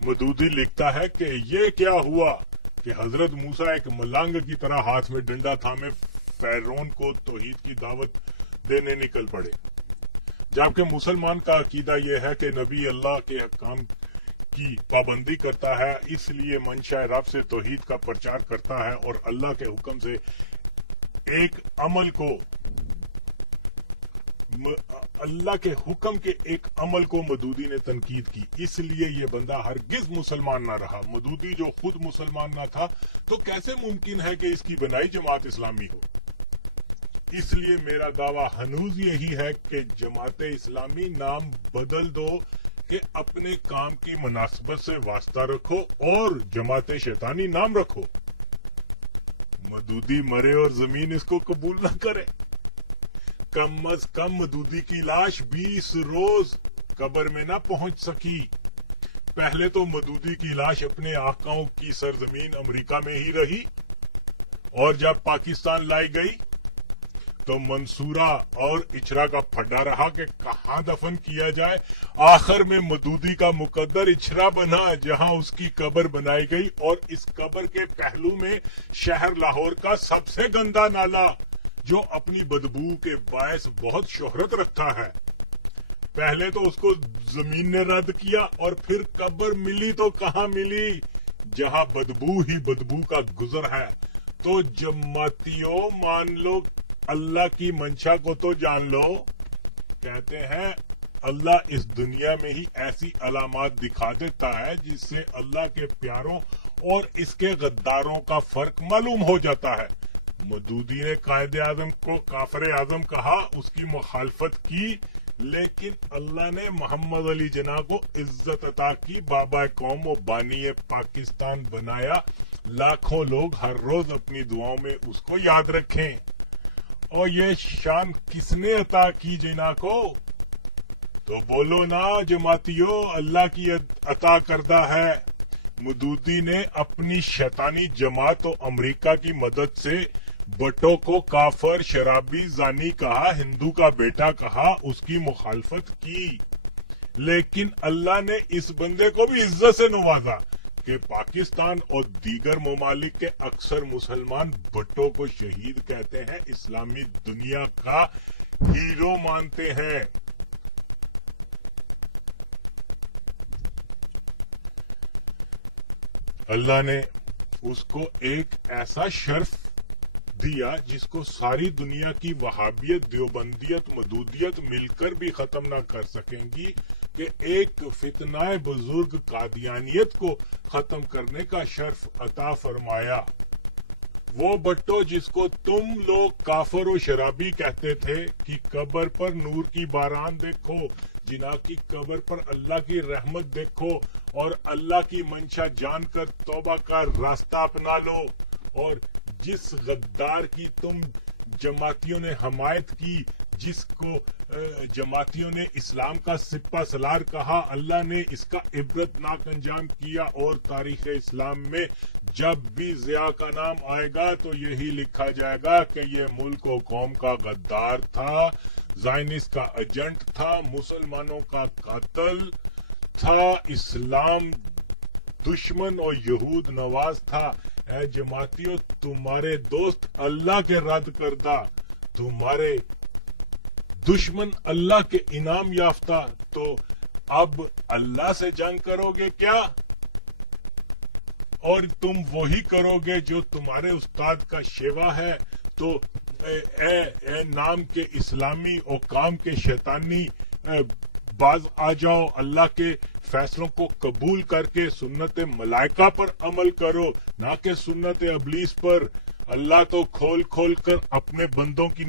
मदूदी लिखता है कि ये क्या हुआ कि हजरत मूसा एक मलांग की तरह हाथ में डंडा थामे फैरोन को तौहीद की दावत देने निकल पड़े, जबकि मुसलमान का अकीदा यह है कि नबी अल्लाह के हकाम की पाबंदी करता है, इसलिए मंशा रब से तौहीद का प्रचार करता है और अल्लाह के हुक्म से एक अमल को अल्लाह के हुक्म के एक अमल को मदूदी ने तनकीद की, इसलिए ये बंदा हरगिज मुसलमान ना रहा। मदूदी जो खुद मुसलमान ना था तो कैसे मुमकिन है कि इसकी बनाई जमात इस्लामी हो। इसलिए मेरा दावा हनूज यही है कि जमात इस्लामी नाम बदल दो कि अपने काम की मुनासबत से वास्ता रखो और जमात शैतानी नाम रखो। मदूदी मरे और जमीन इसको कबूल न करे। कम अज कम मदूदी की लाश 20 रोज कब्र में ना पहुंच सकी। पहले तो मदूदी की लाश अपने आकाओं की सरजमीन अमेरिका में ही रही और जब पाकिस्तान लाई गई तो मंसूरा और इचरा का फड्डा रहा कि कहां दफन किया जाए। आखिर में मदूदी का मुकद्दर इचरा बना जहां उसकी कब्र बनाई गई और इस कब्र के पहलू में शहर लाहौर का सबसे गंदा नाला जो अपनी बदबू के बायस बहुत शोहरत रखता है। पहले तो उसको जमीन ने रद्द किया और फिर कब्र मिली तो कहां मिली, जहां बदबू ही बदबू का गुजर है। तो जमातियों मान लो, अल्लाह की मंशा को तो जान लो। कहते हैं अल्लाह इस दुनिया में ही ऐसी अलामात दिखा देता है जिससे अल्लाह के प्यारों और इसके गद्दारों का फर्क मालूम हो जाता है। मदूदी ने कायदे आजम को काफिर आजम कहा, उसकी मुखालफत की, लेकिन अल्लाह ने मोहम्मद अली जना को इज्जत अता की, बाबा कौम और बानी पाकिस्तान बनाया। लाखों लोग हर रोज अपनी दुआओं में उसको याद रखें। और ये शान किसने अता की जिना को? तो बोलो ना जमातियों, अल्लाह की अता करदा है। मदूदी ने अपनी शैतानी जमात और अमेरिका की मदद से भट्टो को काफर, शराबी, जानी कहा, हिंदू का बेटा कहा, उसकी मुखालफत की। लेकिन अल्लाह ने इस बंदे को भी इज्जत से नवाजा कि पाकिस्तान और दीगर ममालिक के अक्सर मुसलमान भट्टो को शहीद कहते हैं, इस्लामी दुनिया का हीरो मानते हैं। अल्लाह ने उसको एक ऐसा शर्फ दिया जिसको सारी दुनिया की वहाबियत, देवबंदियत, मदूदियत मिलकर भी खत्म ना कर सकेंगी, कि एक फितनाए बुजुर्ग कादियानियत को खत्म करने का शर्फ अता फरमाया। वो भट्टो जिसको तुम लोग काफर और शराबी कहते थे कि कब्र पर नूर की बारान देखो, जिना की कब्र पर अल्लाह की रहमत देखो और अल्लाह की मंशा जानकर तौबा का रास्ता अपना लो। और जिस गद्दार की तुम जमातियों ने हमायत की, जिसको जमातियों ने इस्लाम का सिप्पा सलार कहा, अल्लाह ने इसका इबरतनाक अंजाम किया। और तारीख इस्लाम में जब भी ज़िया का नाम आएगा तो यही लिखा जाएगा कि ये मुल्क और कौम का गद्दार था, ज़ायनिस्ट का एजेंट था, मुसलमानों का कातिल था, इस्लाम दुश्मन और यहूद नवाज था। ऐ जमातियों, तुम्हारे दोस्त अल्लाह के रद्द करदा, तुम्हारे दुश्मन अल्लाह के इनाम याफ्ता, तो अब अल्लाह से जंग करोगे क्या? और तुम वही करोगे जो तुम्हारे उस्ताद का शेवा है। तो ए नाम के इस्लामी और काम के शैतानी, बाज आ जाओ, अल्लाह के फैसलों को कबूल करके सुन्नत मलाइका पर अमल करो, ना कि सुन्नत अबलीस पर। अल्लाह तो खोल खोल कर अपने बंदों की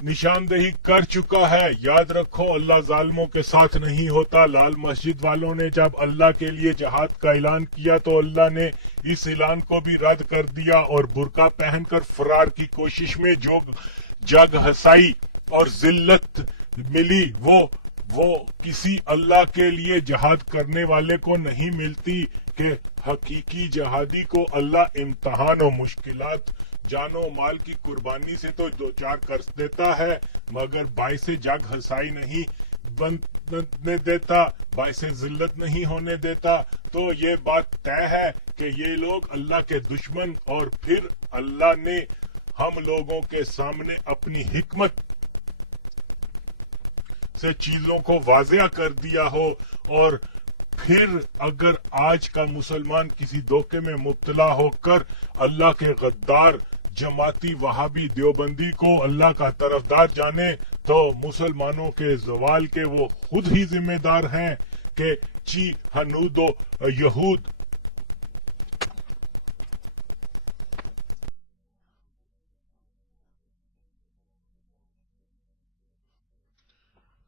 निशानदेही कर चुका है। याद रखो, अल्लाह जालिमों के साथ नहीं होता। लाल मस्जिद वालों ने जब अल्लाह के लिए जहाद का ऐलान किया तो अल्लाह ने इस ऐलान को भी रद्द कर दिया और बुर्का पहनकर फरार की कोशिश में जो जग हसाई और जिल्लत मिली वो किसी अल्लाह के लिए जहाद करने वाले को नहीं मिलती। कि हकीकी जहादी को अल्लाह इम्तहान और मुश्किलात, जानो माल की कुर्बानी से तो दो चार कर देता है, मगर बाइसे जग हसाई नहीं बनने देता, बाइस जिल्लत नहीं होने देता, तो ये बात तय है कि ये लोग अल्लाह के दुश्मन, और फिर अल्लाह ने हम लोगों के सामने अपनी हिकमत से चीजों को वाजिया कर दिया हो, और फिर अगर आज का मुसलमान किसी धोखे में मुब्तला होकर अल्लाह के गद्दार जमाती वहाबी देवबंदी को अल्लाह का तरफदार जाने, तो मुसलमानों के जवाल के वो खुद ही जिम्मेदार हैं कि ची हनूदो यहूद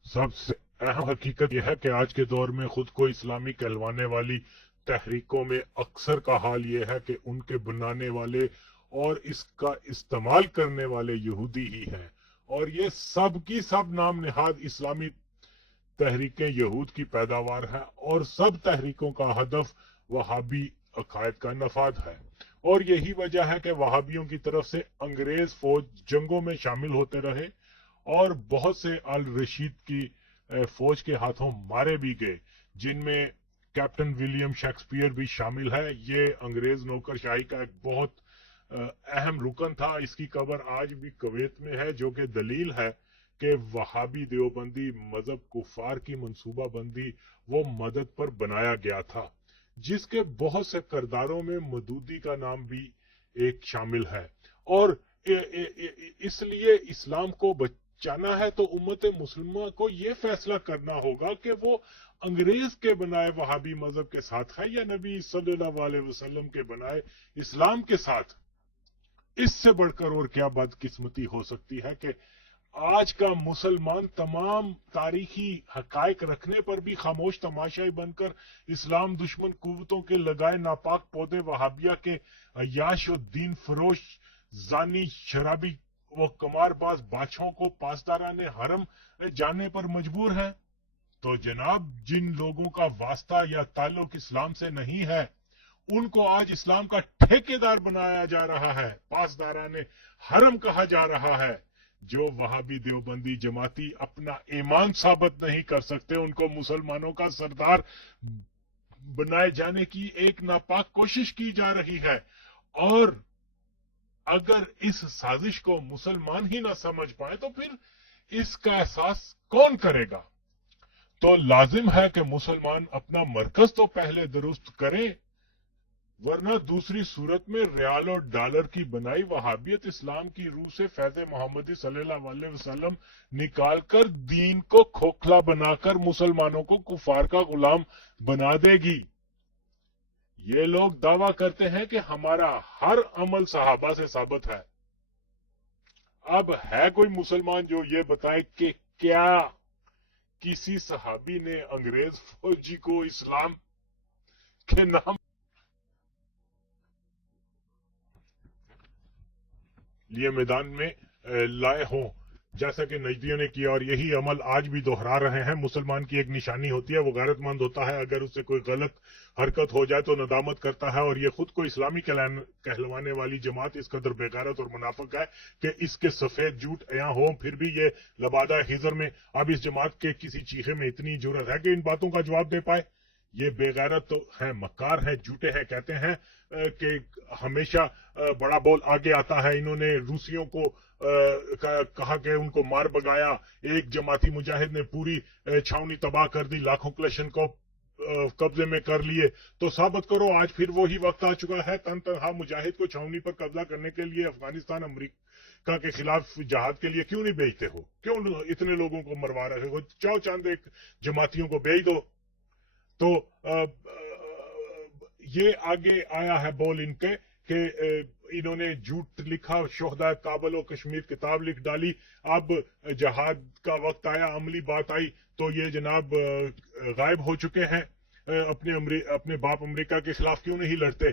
सबसे अहम हकीकत यह है कि आज के दौर में खुद को इस्लामी कहलवाने वाली तहरीकों में अक्सर का हाल यह है कि उनके बनाने वाले और इसका इस्तेमाल करने वाले यहूदी ही हैं, और ये सब की सब नाम निहाद इस्लामी तहरीकें यहूद की पैदावार है, और सब तहरीकों का हदफ वहाबी अकायद का नफाद है। और यही वजह है कि वहाबियों की तरफ से अंग्रेज फौज जंगों में शामिल होते रहे, और बहुत से अल रशीद की फौज के हाथों मारे भी गए, जिनमें कैप्टन विलियम शेक्सपियर भी शामिल है। ये अंग्रेज नौकरशाही का एक बहुत अहम रुकन था। इसकी कब्र आज भी कुवैत में है, जो कि दलील है कि वहाबी देवबंदी मजहब कुफार की मंसूबाबंदी वो मदद पर बनाया गया था, जिसके बहुत से किरदारों में मदूदी का नाम भी एक शामिल है। और इसलिए इस्लाम को बचाना है तो उम्मत मुस्लिमा को ये फैसला करना होगा कि वो अंग्रेज के बनाए वहाबी मजहब के साथ है या नबी सल्लल्लाहु अलैहि वसल्लम के बनाए इस्लाम के साथ। इससे बढ़कर और क्या बदकिस्मती हो सकती है कि आज का मुसलमान तमाम तारीखी हकायक रखने पर भी खामोश तमाशाई बनकर इस्लाम दुश्मन कुव्वतों के लगाए नापाक पौधे वहाबिया के अयाश और दीन फरोश जानी शराबी व कमारबाज बादशाहों को पासदाराने हरम जाने पर मजबूर है। तो जनाब, जिन लोगों का वास्ता या ताल्लुक इस्लाम से नहीं है, उनको आज इस्लाम का ठेकेदार बनाया जा रहा है, पासदाराने हरम कहा जा रहा है। जो वहाबी देवबंदी जमाती अपना ईमान साबित नहीं कर सकते, उनको मुसलमानों का सरदार बनाए जाने की एक नापाक कोशिश की जा रही है। और अगर इस साजिश को मुसलमान ही ना समझ पाए तो फिर इसका एहसास कौन करेगा। तो लाजिम है कि मुसलमान अपना मरकज तो पहले दुरुस्त करे, वरना दूसरी सूरत में रियाल और डॉलर की बनाई वहाबियत इस्लाम की रूह से फैज़ मोहम्मदी सल्लल्लाहु अलैहि वसल्लम निकालकर दीन को खोखला बनाकर मुसलमानों को कुफार का गुलाम बना देगी। ये लोग दावा करते हैं कि हमारा हर अमल सहाबा से साबित है। अब है कोई मुसलमान जो ये बताए कि क्या किसी सहाबी ने अंग्रेज फौजी को इस्लाम के नाम लिए मैदान में लाए हों, जैसा कि नजदियों ने किया, और यही अमल आज भी दोहरा रहे हैं। मुसलमान की एक निशानी होती है, वो गैरतमंद होता है। अगर उससे कोई गलत हरकत हो जाए तो नदामत करता है, और ये खुद को इस्लामी कहलवाने वाली जमात इस कदर बेगारत और मुनाफिक है कि इसके सफेद झूठ यहाँ हो, फिर भी ये लबादा हिजर में अब इस जमात के किसी चीखे में इतनी जरूरत है कि इन बातों का जवाब दे पाए। ये बेगैरत तो है, मक्कार है, झूठे हैं। कहते हैं कि हमेशा बड़ा बोल आगे आता है। इन्होंने रूसियों को कहा कि उनको मार भगाया, एक जमाती मुजाहिद ने पूरी छावनी तबाह कर दी, लाखों क्लेशन को कब्जे में कर लिए। तो साबित करो, आज फिर वही वक्त आ चुका है। तन तनहा मुजाहिद को छावनी पर कब्जा करने के लिए अफगानिस्तान अमेरिका के खिलाफ जहाद के लिए क्यों नहीं भेजते हो? क्यों इतने लोगों को मरवा रहे हो? चाओ चांद एक जमातियों को भेज दो। तो ये आगे आया है बोल इनके कि इन्होंने झूठ लिखा, शोहदा काबल और कश्मीर किताब लिख डाली। अब जहाद का वक्त आया, अमली बात आई, तो ये जनाब गायब हो चुके हैं। अपने बाप अमेरिका के खिलाफ क्यों नहीं लड़ते?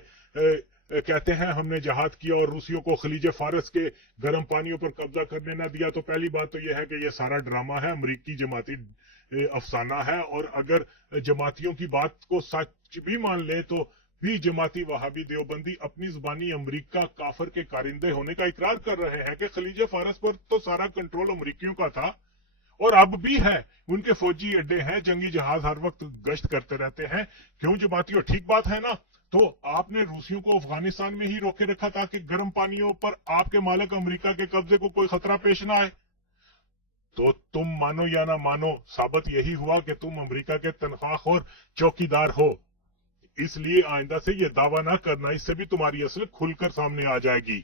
कहते हैं हमने जहाद किया और रूसियों को खलीज फारस के गर्म पानियों पर कब्जा करने ना दिया। तो पहली बात तो यह है कि यह सारा ड्रामा है, अमरीकी जमाती अफसाना है। और अगर जमातियों की बात को सच भी मान ले तो भी जमाती वहाबी देवबंदी अपनी जुबानी अमरीका काफर के कारिंदे होने का इकरार कर रहे हैं कि खलीज फारस पर तो सारा कंट्रोल अमरीकियों का था, اور اب بھی ہے، ان کے فوجی اڈے ہیں، جنگی جہاز ہر وقت گشت کرتے رہتے ہیں. کیوں جماعتیوں، ٹھیک بات ہے نا؟ تو آپ نے روسیوں کو افغانستان میں ہی روکے رکھا تاکہ گرم پانیوں پر آپ کے مالک امریکہ کے قبضے کو کوئی خطرہ پیش نہ آئے. تو تم مانو یا نہ مانو، ثابت یہی ہوا کہ تم امریکہ کے تنخواہ خور چوکیدار ہو. اس لیے آئندہ سے یہ دعویٰ نہ کرنا، اس سے بھی تمہاری اصل کھل کر سامنے آ جائے گی.